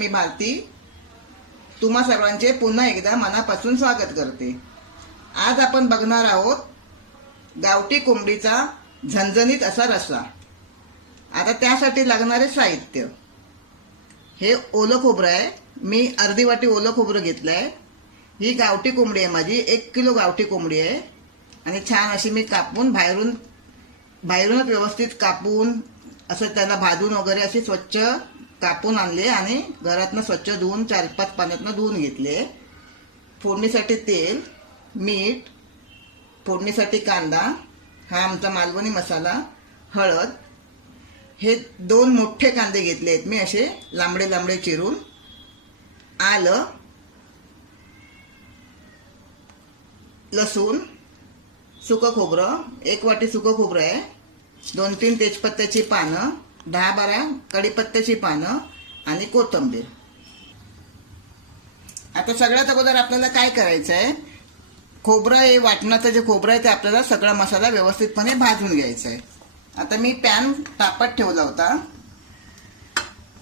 मी भारती तुम्हा सर्वांचे पुन्हा एकदा मनापासून स्वागत करते। आज आपण बघणार आहोत गावठी कोंबडीचा झणझणीत असा रस्सा। आता त्यासाठी लागणारे साहित्य, हे ओलं खोबरं आहे, मी अर्धी वाटी ओलं खोबरं घेतलं आहे। ही गावठी कोंबडी आहे माझी, 1 किलो गावठी कोंबडी आहे आणि छान अशी मी कापून बाहेरूनच व्यवस्थित कापून असं त्याला भाजून वगैरे अशी स्वच्छ कापून आणले आणि घरातनं स्वच्छ धुवून 4-5 पाण्यातनं धुवून घेतले। फोडणीसाठी तेल, मीठ, फोडणीसाठी कांदा, हा आमचा मालवणी मसाला, हळद, हे 2 मोठे कांदे घेतले आहेत मी असे लांबडे लांबडे चिरून, आलं, लसूण, सुकं खोबरं, 1 वाटी सुकं खोबरं आहे, 2-3 तेजपत्त्याची पानं, 10-12 कढीपत्त्याची पानं आणि कोथिंबीर। आता सगळ्यात अगोदर आपल्याला काय करायचं आहे, खोबरं हे वाटणाचं जे खोबरं आहे ते आपल्याला सगळा मसाला व्यवस्थितपणे भाजून घ्यायचा आहे। आता मी पॅन तापत ठेवला होता,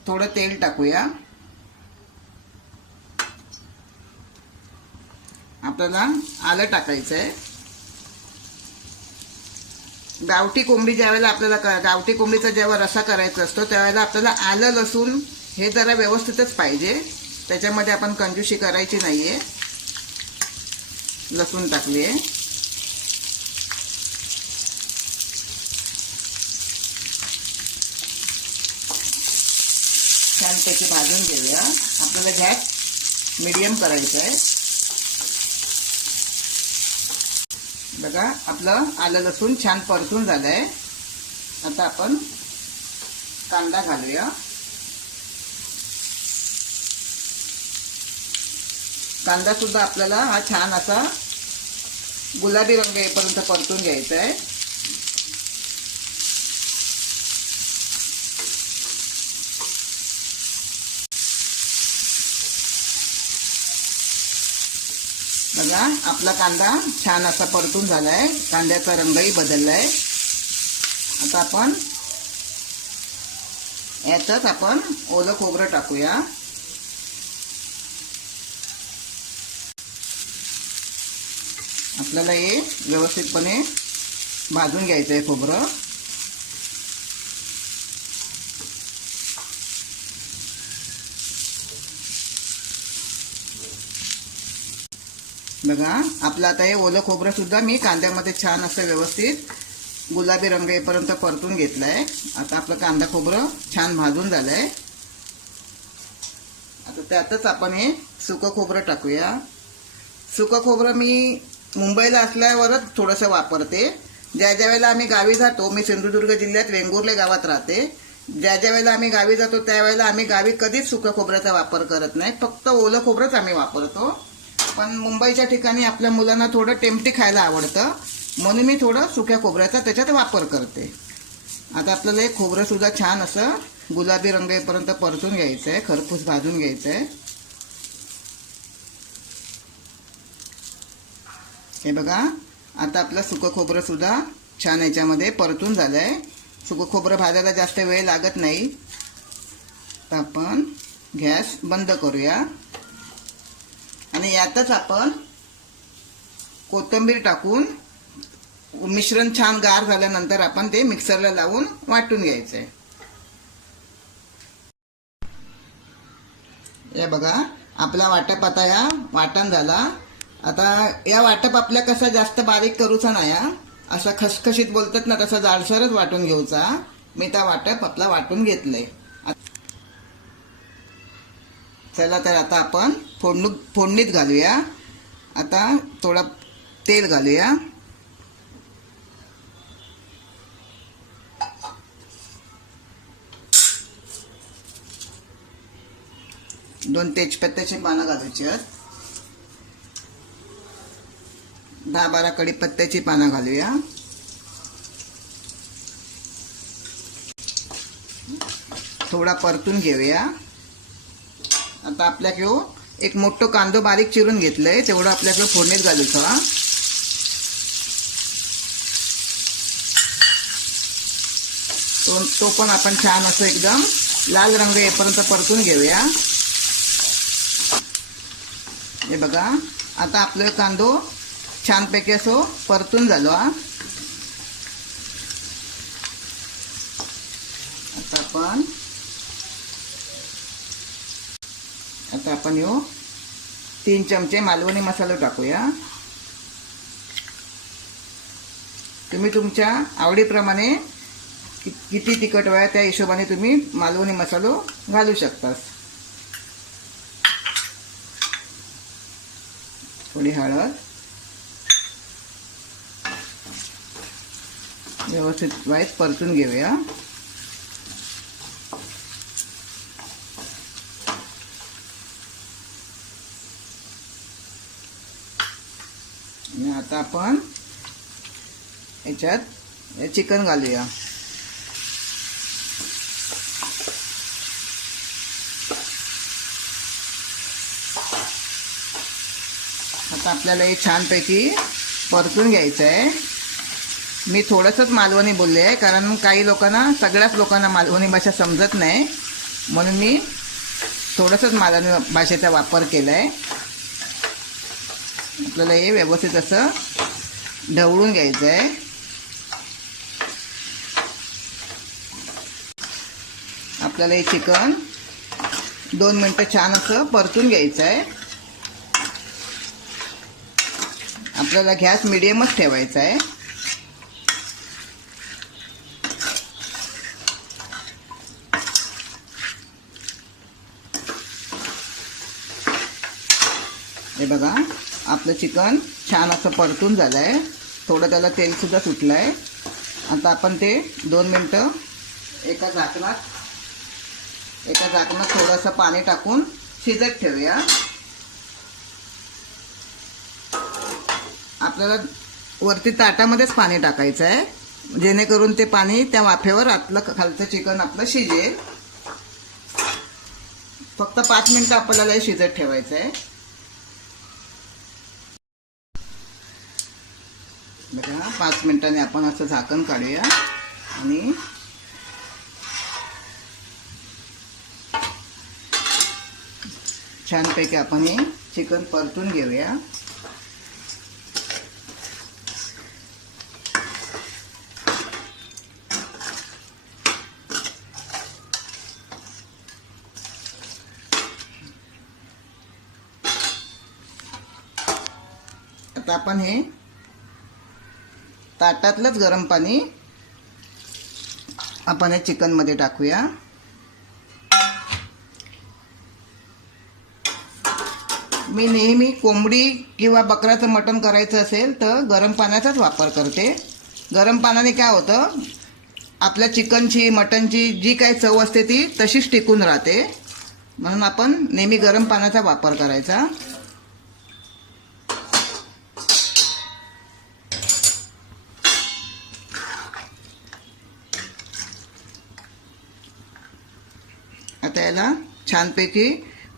थोडं तेल टाकूया। आपल्याला आलं टाकायचं आहे। गावठी कोंबडी ज्यावेळेला आपल्याला गावठी कोंबडीचा जेव्हा रस्सा करायचा असतो त्यावेळेला आपल्याला आलं लसूण हे जरा व्यवस्थितच पाहिजे, त्याच्यामध्ये आपण कंजूशी करायची नाहीये। लसूण टाकले, छान त्याची भाजून घेऊया। आपल्याला गॅस मीडियम करायचा आहे। बघा आपलं आलं लसूण छान परतून झालंय। आता आपण कांदा घालूया। कांदा सुद्धा आपल्याला हा छान असा गुलाबी रंग येईपर्यंत परतून घ्यायचा आहे। बघा आपला कांदा छान असा परतून झालाय, कांद्याचा रंगही बदललाय। आता आपण यातच आपण ओलं खोबरं टाकूया। आपल्याला हे व्यवस्थितपणे भाजून घ्यायचं आहे खोबरं। बघा आपलं आता हे ओलं खोबरं सुद्धा मी कांद्यामध्ये छान असं व्यवस्थित गुलाबी रंग येईपर्यंत परतून घेतलंय। आता आपलं कांदा खोबरं छान भाजून झालंय। आता त्यातच आपण हे सुकं खोबरं टाकूया। सुकं खोबरं मी मुंबईला असल्यावरच थोडंसं वापरते। ज्या वेळेला आम्ही गावी जातो, मी सिंधुदुर्ग जिल्ह्यात वेंगुर्ले गावात राहते, ज्या वेळेला आम्ही गावी जातो त्यावेळेला आम्ही गावी कधीच सुकं खोबऱ्याचा वापर करत नाही, फक्त ओलं खोबरंच आम्ही वापरतो। पण मुंबईच्या ठिकाणी आपल्या मुलांना थोडं टेम्पटी खायला आवडतं, म्हणून मी थोडं सुक्या खोबऱ्याचा त्याच्यात वापर करते। आता आपल्याला हे खोबरं सुद्धा छान असं गुलाबी रंग येईपर्यंत परतून घ्यायचं आहे, खरपूस भाजून घ्यायचं आहे। हे बघा आता आपलं सुकं खोबरं सुद्धा छान याच्यामध्ये परतून झालंय। सुकं खोबरं भाजायला जास्त वेळ लागत नाही। तर आपण गॅस बंद करूया आणि यातच आपण कोथिंबीर टाकून मिश्रण छान गार झाल्यानंतर आपण ते मिक्सरला लावून वाटून घ्यायचंय। हे बघा आपला वाटप आता या वाटण झाला। आता या वाटप आपल्या कसं जास्त बारीक करूचा नाही, असा खसखशीत बोलतात ना तसा जाडसरच वाटून घेऊचा। मी त्या वाटप आपला वाटून घेतलंय। चला तर आता आपण फोडणीत घालूया। आता थोडं तेल घालूया, 2 तेजपत्त्याची पानं घालायची आहेत, 10-12 कढीपत्त्याची पानं घालूया। थोडा परतून घेऊया। आता आपल्याकडे एक मोठं कांदो बारीक चिरून घेतलंय, तेवढं आपल्याकडे फोडणीत घालूचा। तो पण आपण छान असं एकदम लाल रंग येईपर्यंत परतून घेऊया। हे बघा, आता आपलं कांदो छानपैकी असं परतून झालो हा. आता आपण ह्यो 3 चमचे मालवणी मसाला टाकूया. तुम्ही तुमच्या आवडीप्रमाणे किती तिखट व्हाय त्या हिशोबाने तुम्ही मालवणी मसालो घालू शकता. थोडी हळद, व्यवस्थित वाईट परतून घेऊया. आणि आता आपण याच्यात चिकन घालूया. आता आपल्याला हे छानपैकी परतून घ्यायचं आहे. मी थोडंसंच मालवणी बोलले आहे, कारण काही लोकांना, सगळ्याच लोकांना मालवणी भाषा समजत नाही, म्हणून मी थोडंसंच मालवणी भाषेचा वापर केला आहे. आपल्याला हे व्यवस्थित असं ढवळून घ्यायचं आहे. आपल्याला हे चिकन 2 मिनटं छान असं परतून घ्यायचं आहे. आपल्याला गॅस मिडियमच ठेवायचा आहे. हे बघा, आपलं चिकन छान असं परतून झालं आहे. थोडं त्याला तेलसुद्धा सुटलं आहे. आता आपण ते 2 मिनटं एका झाकणात थोडंसं पाणी टाकून शिजत ठेवूया. आपल्याला वरती ताटामध्येच पाणी टाकायचं आहे, जेणेकरून ते पाणी त्या वाफेवर आतलं खालचं चिकन आपलं शिजेल. फक्त 5 मिनटं आपल्याला हे शिजत ठेवायचं आहे. बघा, 5 मिनिटांनी आपण असं झाकण काढूया आणि छानपैकी आपण हे चिकन परतून घेऊया. आता आपण हे ताटातलंच गरम पाणी आपण हे चिकनमध्ये टाकूया. मी नेहमी कोंबडी किंवा बकऱ्याचं मटण करायचं असेल तर गरम पाण्याचाच वापर करते. गरम पाण्याने काय होतं, आपल्या चिकनची, मटणची जी काही चव असते ती तशीच टिकून राहते. म्हणून आपण नेहमी गरम पाण्याचा वापर करायचा. आता याला छानपैकी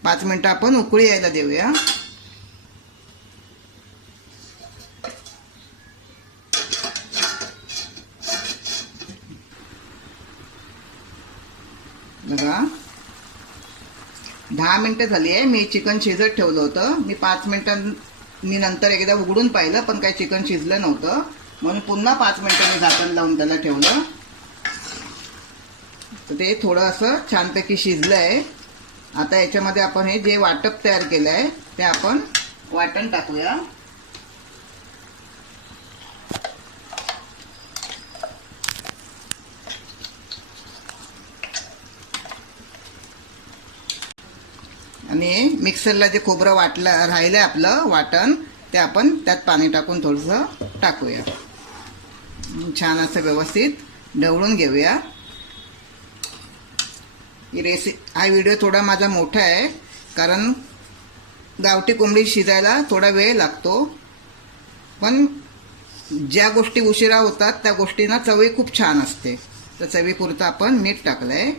5 मिनिटं आपण उकळी यायला देऊया. बघा, 10 मिनिटं झाली आहे. मी चिकन शिजत ठेवलं होतं. मी 5 मिनिटांनी नंतर एकदा उघडून पाहिलं, पण काही चिकन शिजलं नव्हतं, म्हणून पुन्हा 5 मिनिटं मी झाकण लावून त्याला ठेवलं. तर ते थोडं असं छानपैकी शिजलं आहे. आता याच्यामध्ये आपण हे जे वाटप तयार केलं आहे ते आपण वाटण टाकूया. आणि मिक्सरला जे खोबरं वाटलं राहिलं आपलं वाटण, ते आपण त्यात पाणी टाकून थोडंसं टाकूया. छान असं व्यवस्थित ढवळून घेऊया. हा व्हिडिओ थोडा माझा मोठा आहे, कारण गावठी कोंबडी शिजायला थोडा वेळ लागतो. पण ज्या गोष्टी उशिरा होतात त्या गोष्टींना चवी खूप छान असते. तर चवीपुरतं आपण मीठ टाकलं आहे,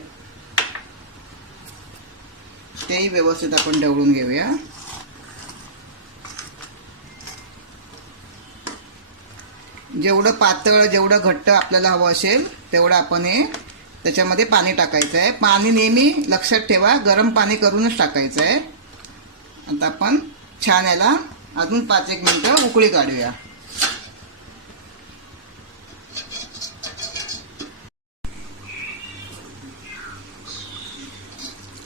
तेही व्यवस्थित आपण ढवळून घेऊया. जेवढं पातळ, जेवढं घट्ट आपल्याला हवं असेल तेवढं आपण हे त्याच्यामध्ये पाणी टाकायचं आहे. पाणी नेहमी लक्षात ठेवा, गरम पाणी करूनच टाकायचं आहे. आता आपण छान याला अजून 5-1 मिनिटं उकळी काढूया.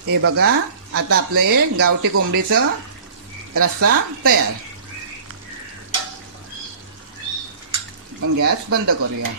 हे बघा, आता आपलं हे गावठी कोंबडीचं रस्सा तयार. आपण गॅस बंद करूया.